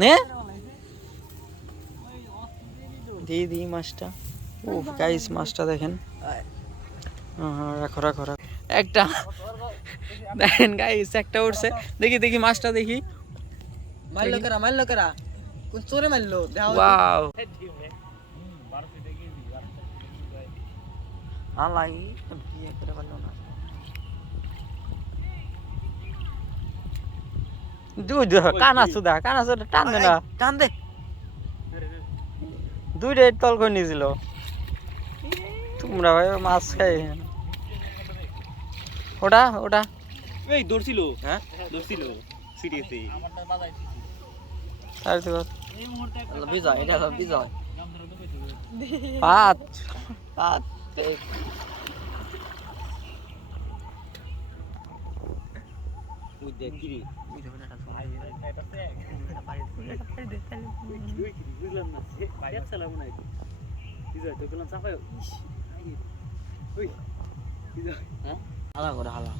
নে দি মাছটা। ও গাইস মাছটা দেখেন। রাখো রাখো রাখো একটা দেখেন গাইস একটা উঠছে। দেখি দেখি মাছটা দেখি। মারলো কারা কোন চোরে মারলো ওয়াও আলাই বিয়ে করে পারলো না। কানা সুদা টান দে না, টান দে দুইটা তল করে নিয়েছিল। তোমরা ভাই মাছ খাই ওটা ওটা এই দৌড়ছিল হ্যাঁ দৌড়ছিল সিরিয়াসলি বিজয় এটা হলো বিজয় পাঁচ পাঁচ ওই দেখ কি রে বুঝলাম না এক সালাম নাই বিজয় তো গেলাম চাপায় ওই বিজয় হ্যাঁ হালা করে হালা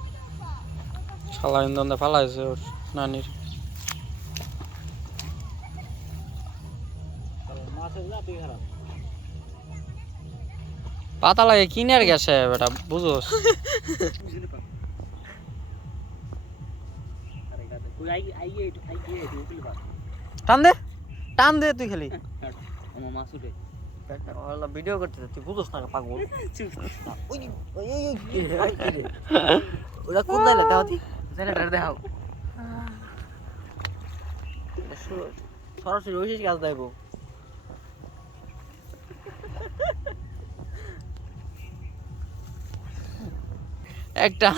শালা ইন্দনে ফালাইছে ওর নানির। পাতা লাগে কিনার গেছে বেটা বুঝোস। টান দে তুই খালি ভিডিও করতে তুই বুঝোস না পাগল। ওরা কোন জায়গা দাও দি জায়গাটা দেখাও সরাসরি ওই গাছ দেবো। একটা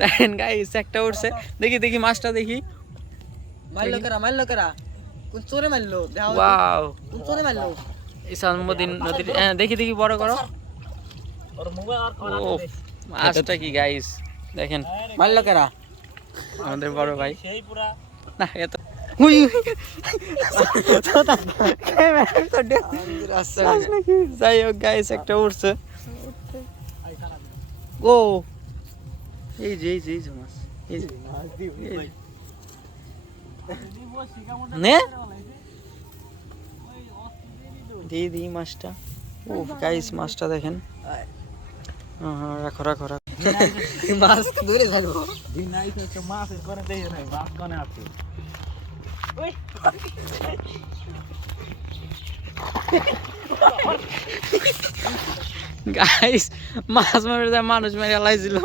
দেখেন গাইস একটা উঠছে। দেখি দেখি মাছটা দেখি। মারলো কারা কোন চোরে মারলো ওয়াও কোন চোরে মারলো ইসামুদ্দিন নদীর দেখি দেখি বড় করো। ও মাছটা কি গাইস দেখেন। মারলো কারা আমাদের বড় ভাই না এত যাই হোক গাইস একটা উঠছে। ও এই যে মাছ এই যে নে দি মাছটা। ও গাইস মাছটা দেখেন। রাখো রাখো রাখো মাছ দূরে থাকবো মাছের করে দেখে নাই মাছ কনে আছে গাইস মাছ মারে মানুষ মেরে লাইছিল।